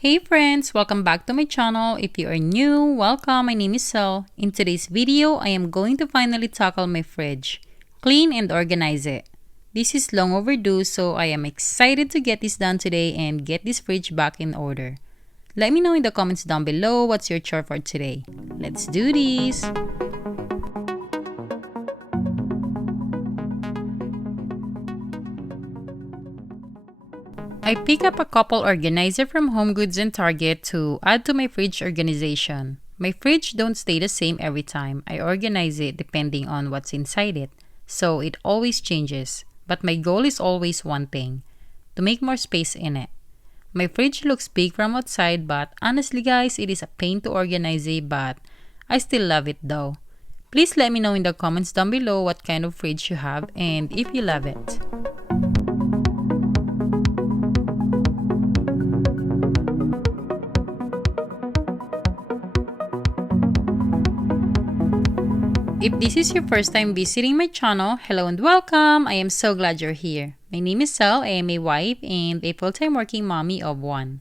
Hey friends, welcome back to my channel. If you are new, welcome. My name is Selle. In today's video, I am going to finally tackle my fridge. Clean and organize it. This is long overdue, so I am excited to get this done today and get this fridge back in order. Let me know in the comments down below what's your chore for today. Let's do this! I pick up a couple organizer from Home Goods and Target to add to my fridge organization. My fridge don't stay the same every time. I organize it depending on what's inside it, so it always changes. But my goal is always one thing, to make more space in it. My fridge looks big from outside, but honestly guys, it is a pain to organize it, but I still love it though. Please let me know in the comments down below what kind of fridge you have and if you love it. If this is your first time visiting my channel, hello and welcome! I am so glad you're here. My name is Selle, I am a wife and a full-time working mommy of one.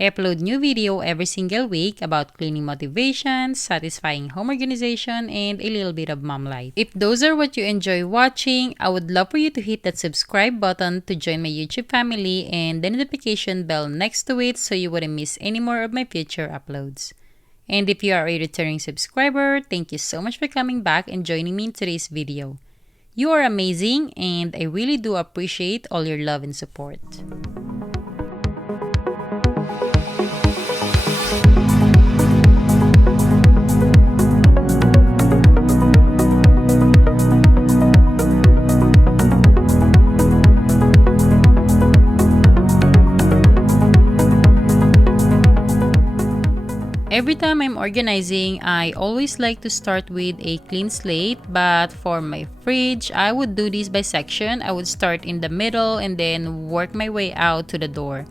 I upload new video every single week about cleaning motivation, satisfying home organization, and a little bit of mom life. If those are what you enjoy watching, I would love for you to hit that subscribe button to join my YouTube family and the notification bell next to it so you wouldn't miss any more of my future uploads. And if you are a returning subscriber, thank you so much for coming back and joining me in today's video. You are amazing and I really do appreciate all your love and support. Every time I'm organizing, I always like to start with a clean slate, but for my fridge, I would do this by section. I would start in the middle and then work my way out to the door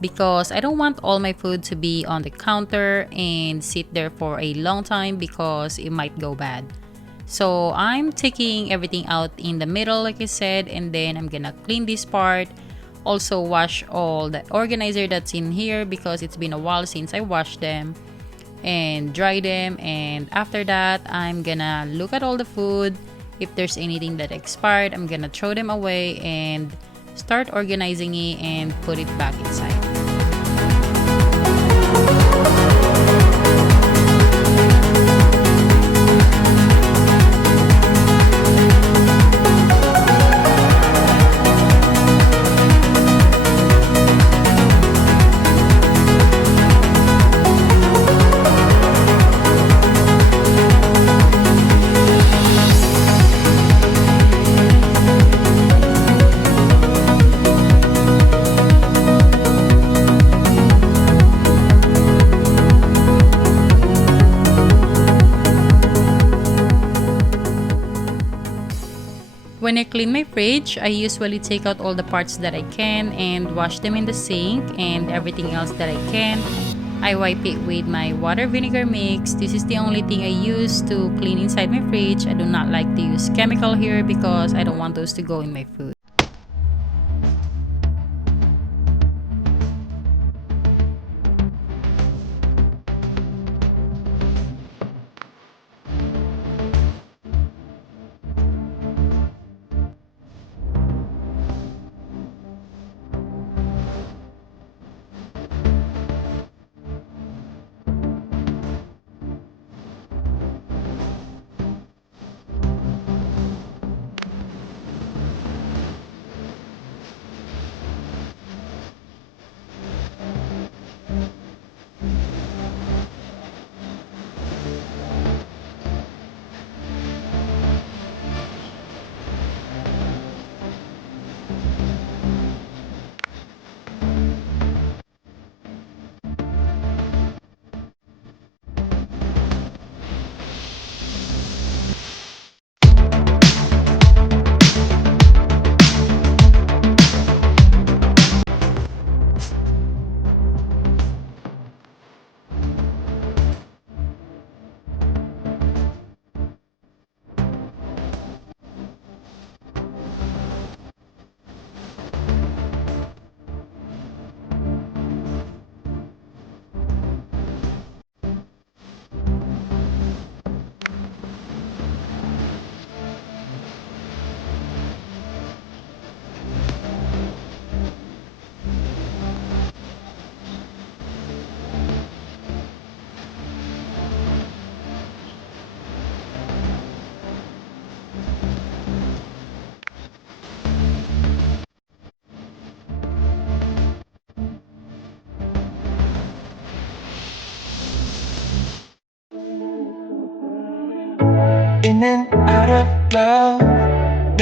because I don't want all my food to be on the counter and sit there for a long time because it might go bad. So I'm taking everything out in the middle like I said, and then I'm gonna clean this part. Also wash all the organizer that's in here because it's been a while since I washed them, and dry them, and after that I'm gonna look at all the food. If there's anything that expired, I'm gonna throw them away and start organizing it and put it back inside. When I clean my fridge, I usually take out all the parts that I can and wash them in the sink, and everything else that I can, I wipe it with my water vinegar mix. This is the only thing I use to clean inside my fridge. I do not like to use chemical here because I don't want those to go in my food.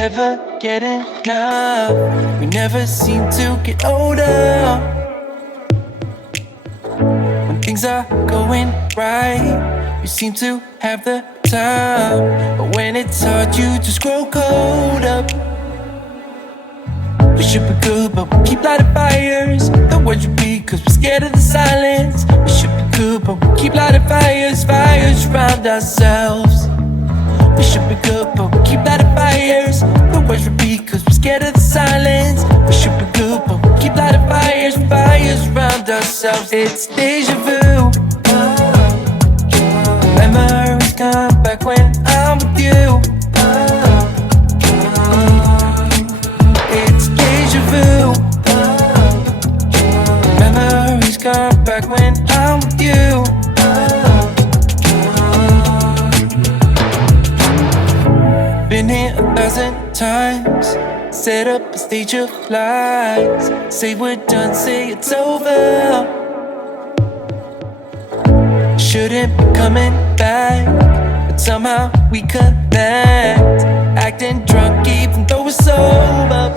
never get enough. We never seem to get older. When things are going right, you seem to have the time. But when it's hard, you just grow cold up. We should be good, but we keep lighting fires. The words repeat, cause we're scared of the silence. We should be good, but we keep lighting fires. Fires around ourselves. We should be good, but we keep lighting fires. The words repeat, cause we're scared of the silence. We should be good, but we keep lighting fires. Fires around ourselves. It's deja vu. Memories come back when I'm with you. It's deja vu. Memories come back when I'm with you. Been here 1,000 times. Set up a stage of lies. Say we're done, say it's over. Shouldn't be coming back, but somehow we connect. Acting drunk even though we're sober.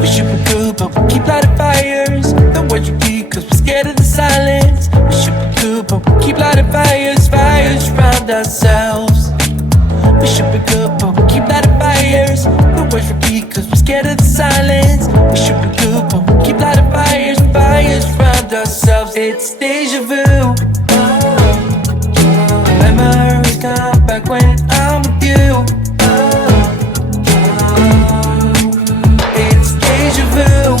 We should be good, but we keep lighting fires. The words repeat, cause we're scared of the silence. We should be good, but we keep lighting fires. Fires around ourselves. We should be good, but we keep lighting fires. The words repeat, cause we're scared of the silence. We should be good, but we keep lighting fires. Fires around ourselves. It's deja vu. Memories come back when I'm with you. It's deja vu.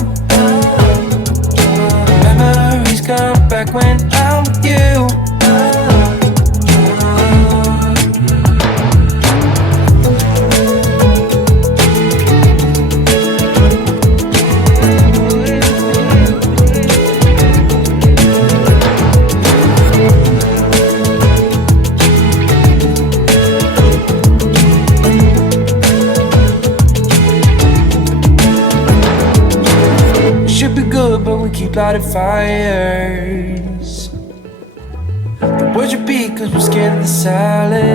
Memories come back when I'm with you. But we keep lighting fires. The words repeat cause we're scared of the silence.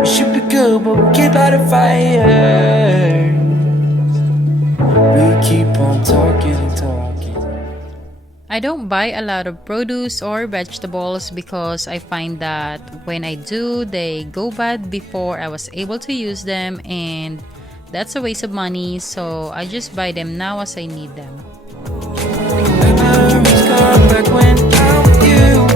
We should be good, but we keep lighting fires. We keep on talking and talking. I don't buy a lot of produce or vegetables because I find that when I do, they go bad before I was able to use them, and that's a waste of money, so I just buy them now as I need them. Memories come back when I'm with you.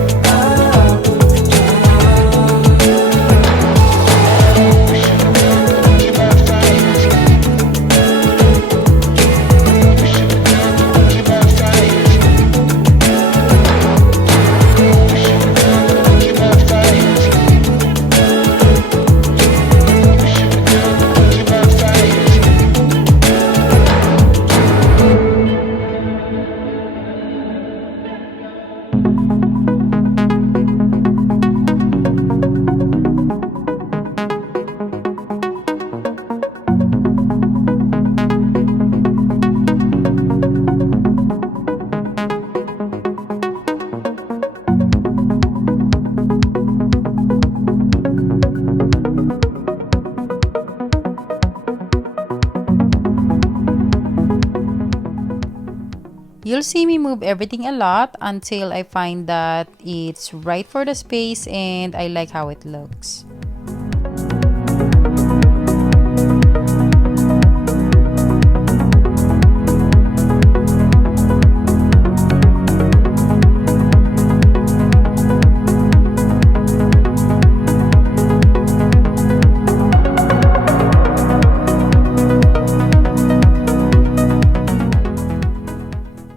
You'll see me move everything a lot until I find that it's right for the space and I like how it looks.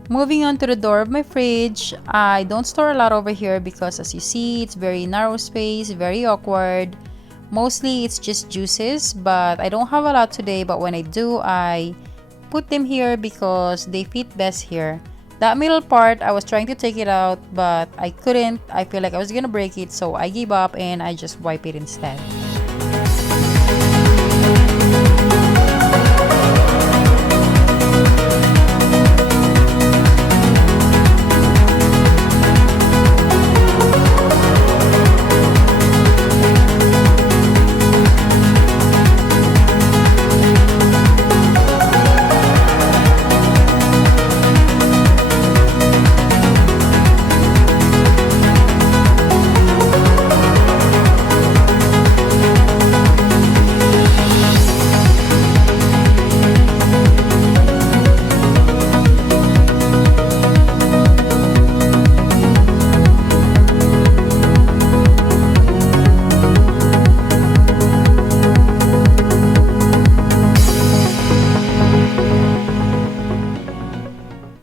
Moving on to the door of my fridge, I don't store a lot over here because as you see, it's very narrow space, very awkward. Mostly it's just juices, but I don't have a lot today, but when I do, I put them here because they fit best here. That middle part, I was trying to take it out, but I couldn't. I feel like I was gonna break it, so I gave up and I just wipe it instead.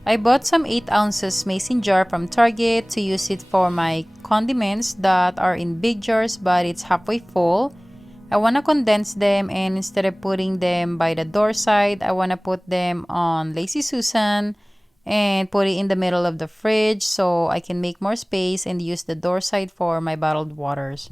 I bought some 8 ounces mason jar from Target to use it for my condiments that are in big jars but it's halfway full. I want to condense them, and instead of putting them by the door side, I want to put them on Lazy Susan and put it in the middle of the fridge so I can make more space and use the door side for my bottled waters.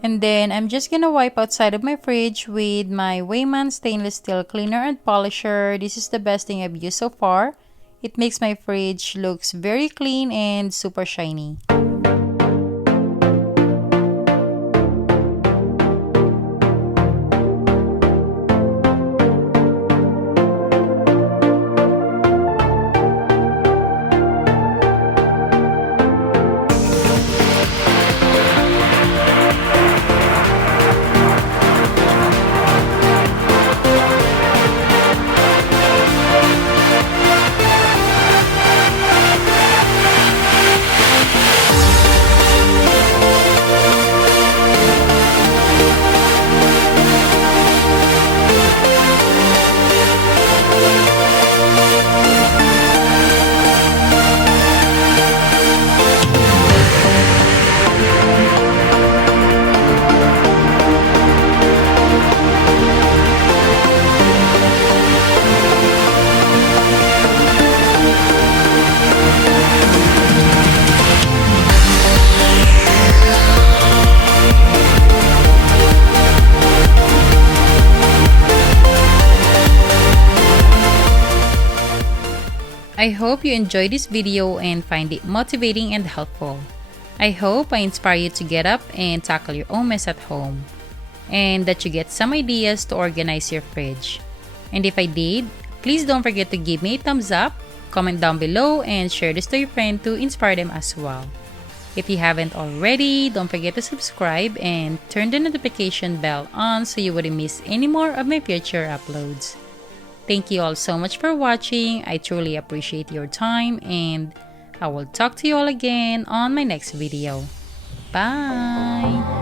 And then I'm just gonna wipe outside of my fridge with my Weiman stainless steel cleaner and polisher. This is the best thing I've used so far. It makes my fridge looks very clean and super shiny. I hope you enjoyed this video and find it motivating and helpful. I hope I inspire you to get up and tackle your own mess at home, and that you get some ideas to organize your fridge. And if I did, please don't forget to give me a thumbs up, comment down below, and share this to your friend to inspire them as well. If you haven't already, don't forget to subscribe and turn the notification bell on so you wouldn't miss any more of my future uploads. Thank you all so much for watching. I truly appreciate your time, and I will talk to you all again on my next video. Bye!